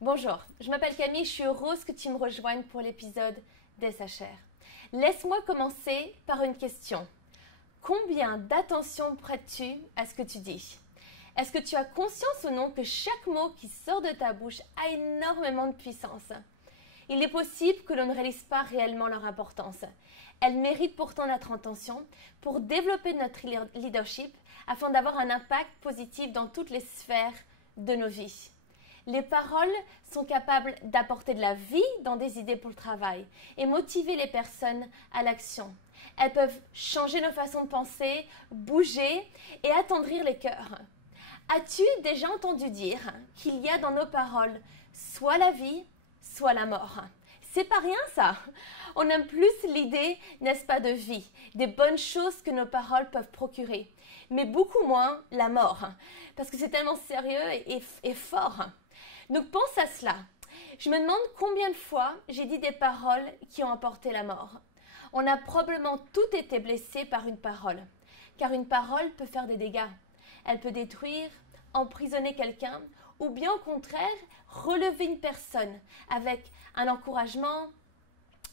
Bonjour, je m'appelle Camille, je suis heureuse que tu me rejoignes pour l'épisode d'SHR. Laisse-moi commencer par une question. Combien d'attention prêtes-tu à ce que tu dis? Est-ce que tu as conscience ou non que chaque mot qui sort de ta bouche a énormément de puissance? Il est possible que l'on ne réalise pas réellement leur importance. Elles méritent pourtant notre attention pour développer notre leadership afin d'avoir un impact positif dans toutes les sphères de nos vies. Les paroles sont capables d'apporter de la vie dans des idées pour le travail et motiver les personnes à l'action. Elles peuvent changer nos façons de penser, bouger et attendrir les cœurs. As-tu déjà entendu dire qu'il y a dans nos paroles soit la vie, soit la mort? C'est pas rien ça. On aime plus l'idée, n'est-ce pas, de vie, des bonnes choses que nos paroles peuvent procurer, mais beaucoup moins la mort, parce que c'est tellement sérieux et fort. Donc pense à cela. Je me demande combien de fois j'ai dit des paroles qui ont apporté la mort. On a probablement tous été blessés par une parole, car une parole peut faire des dégâts. Elle peut détruire, emprisonner quelqu'un, ou bien au contraire, relever une personne avec un encouragement,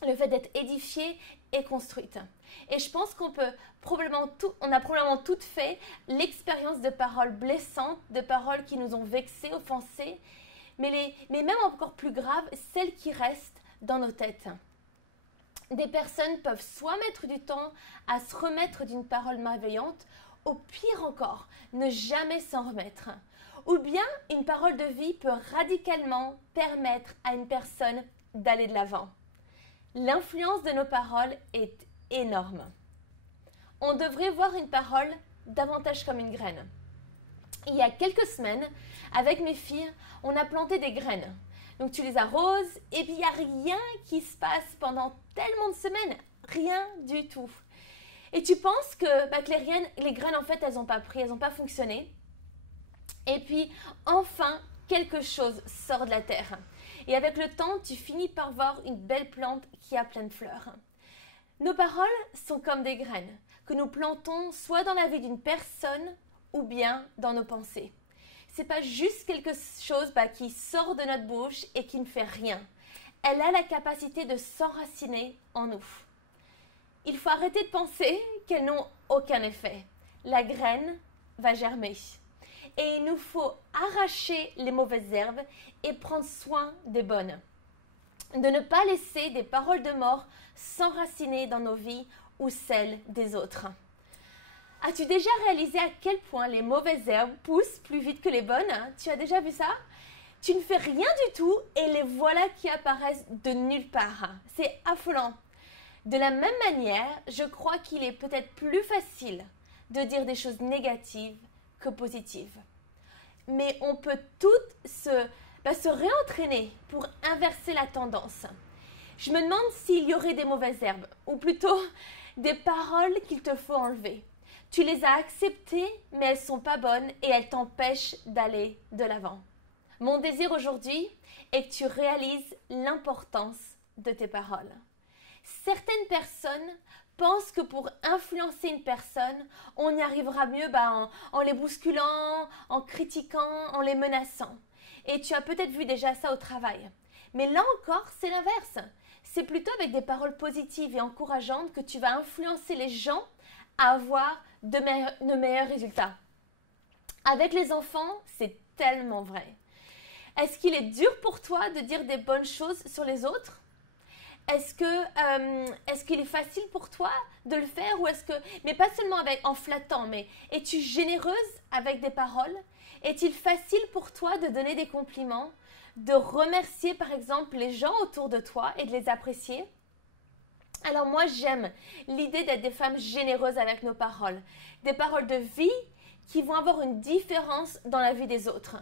le fait d'être édifiée et construite. Et je pense on a probablement toutes fait l'expérience de paroles blessantes, de paroles qui nous ont vexés, offensés, mais même encore plus grave, celles qui restent dans nos têtes. Des personnes peuvent soit mettre du temps à se remettre d'une parole malveillante, ou pire encore, ne jamais s'en remettre. Ou bien une parole de vie peut radicalement permettre à une personne d'aller de l'avant. L'influence de nos paroles est énorme. On devrait voir une parole davantage comme une graine. Il y a quelques semaines, avec mes filles, on a planté des graines. Donc tu les arroses et puis il n'y a rien qui se passe pendant tellement de semaines. Rien du tout. Et tu penses que les graines, en fait, elles n'ont pas pris, elles n'ont pas fonctionné. Et puis, enfin, quelque chose sort de la terre. Et avec le temps, tu finis par voir une belle plante qui a plein de fleurs. Nos paroles sont comme des graines que nous plantons soit dans la vie d'une personne ou bien dans nos pensées. C'est pas juste quelque chose qui sort de notre bouche et qui ne fait rien. Elle a la capacité de s'enraciner en nous. Il faut arrêter de penser qu'elles n'ont aucun effet. La graine va germer. Et il nous faut arracher les mauvaises herbes et prendre soin des bonnes. De ne pas laisser des paroles de mort s'enraciner dans nos vies ou celles des autres. As-tu déjà réalisé à quel point les mauvaises herbes poussent plus vite que les bonnes? Tu as déjà vu ça? Tu ne fais rien du tout et les voilà qui apparaissent de nulle part. C'est affolant. De la même manière, je crois qu'il est peut-être plus facile de dire des choses négatives que positives. Mais on peut toutes se réentraîner pour inverser la tendance. Je me demande s'il y aurait des mauvaises herbes, ou plutôt des paroles qu'il te faut enlever. Tu les as acceptées, mais elles ne sont pas bonnes et elles t'empêchent d'aller de l'avant. Mon désir aujourd'hui est que tu réalises l'importance de tes paroles. Certaines personnes pensent que pour influencer une personne, on y arrivera mieux en les bousculant, en critiquant, en les menaçant. Et tu as peut-être vu déjà ça au travail. Mais là encore, c'est l'inverse. C'est plutôt avec des paroles positives et encourageantes que tu vas influencer les gens à avoir de meilleurs résultats. Avec les enfants, c'est tellement vrai. Est-ce qu'il est dur pour toi de dire des bonnes choses sur les autres? Est-ce qu'il est facile pour toi de le faire mais pas seulement en flattant, mais es-tu généreuse avec des paroles? Est-il facile pour toi de donner des compliments, de remercier par exemple les gens autour de toi et de les apprécier? Alors moi j'aime l'idée d'être des femmes généreuses avec nos paroles, des paroles de vie qui vont avoir une différence dans la vie des autres.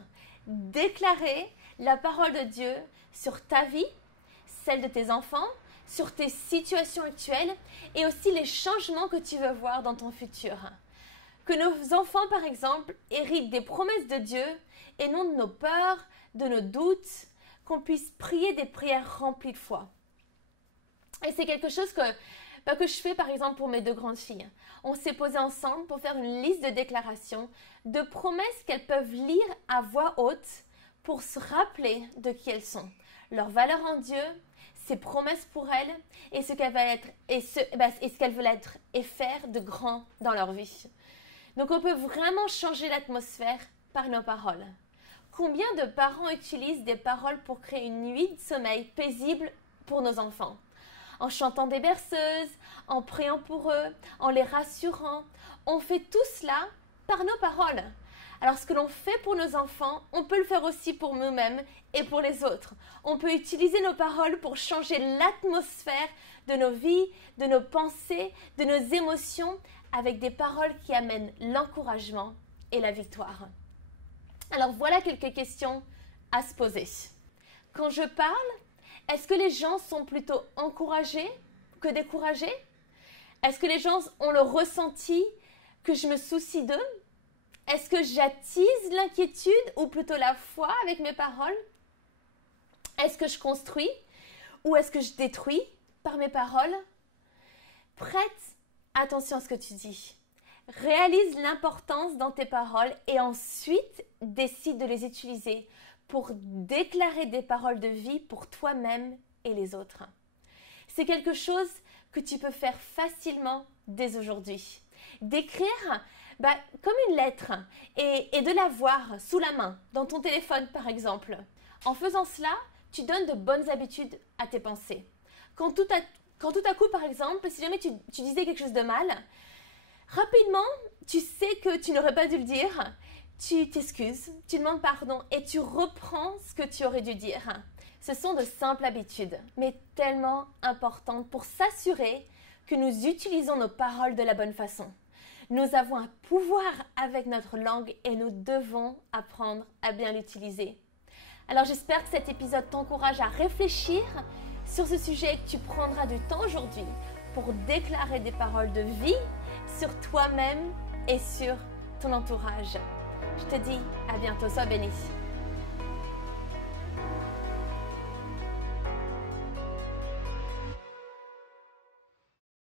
Déclarer la parole de Dieu sur ta vie, celle de tes enfants, sur tes situations actuelles et aussi les changements que tu veux voir dans ton futur. Que nos enfants, par exemple, héritent des promesses de Dieu et non de nos peurs, de nos doutes, qu'on puisse prier des prières remplies de foi. Et c'est quelque chose que je fais par exemple pour mes deux grandes filles. On s'est posé ensemble pour faire une liste de déclarations, de promesses qu'elles peuvent lire à voix haute pour se rappeler de qui elles sont, leur valeur en Dieu, ses promesses pour elles et ce qu'elles veulent être ce qu'elles veulent être et faire de grand dans leur vie. Donc on peut vraiment changer l'atmosphère par nos paroles. Combien de parents utilisent des paroles pour créer une nuit de sommeil paisible pour nos enfants? En chantant des berceuses, en priant pour eux, en les rassurant. On fait tout cela par nos paroles. Alors ce que l'on fait pour nos enfants, on peut le faire aussi pour nous-mêmes et pour les autres. On peut utiliser nos paroles pour changer l'atmosphère de nos vies, de nos pensées, de nos émotions avec des paroles qui amènent l'encouragement et la victoire. Alors voilà quelques questions à se poser. Quand je parle, est-ce que les gens sont plutôt encouragés que découragés? Est-ce que les gens ont le ressenti que je me soucie d'eux? Est-ce que j'attise l'inquiétude ou plutôt la foi avec mes paroles? Est-ce que je construis ou est-ce que je détruis par mes paroles? Prête attention à ce que tu dis. Réalise l'importance dans tes paroles et ensuite décide de les utiliser pour déclarer des paroles de vie pour toi-même et les autres. C'est quelque chose que tu peux faire facilement dès aujourd'hui. D'écrire comme une lettre et de la voir sous la main, dans ton téléphone par exemple. En faisant cela, tu donnes de bonnes habitudes à tes pensées. Quand tout à coup, par exemple, si jamais tu disais quelque chose de mal, rapidement, tu sais que tu n'aurais pas dû le dire, tu t'excuses, tu demandes pardon et tu reprends ce que tu aurais dû dire. Ce sont de simples habitudes, mais tellement importantes pour s'assurer que nous utilisons nos paroles de la bonne façon. Nous avons un pouvoir avec notre langue et nous devons apprendre à bien l'utiliser. Alors j'espère que cet épisode t'encourage à réfléchir sur ce sujet et que tu prendras du temps aujourd'hui pour déclarer des paroles de vie sur toi-même et sur ton entourage. Je te dis à bientôt, sois béni.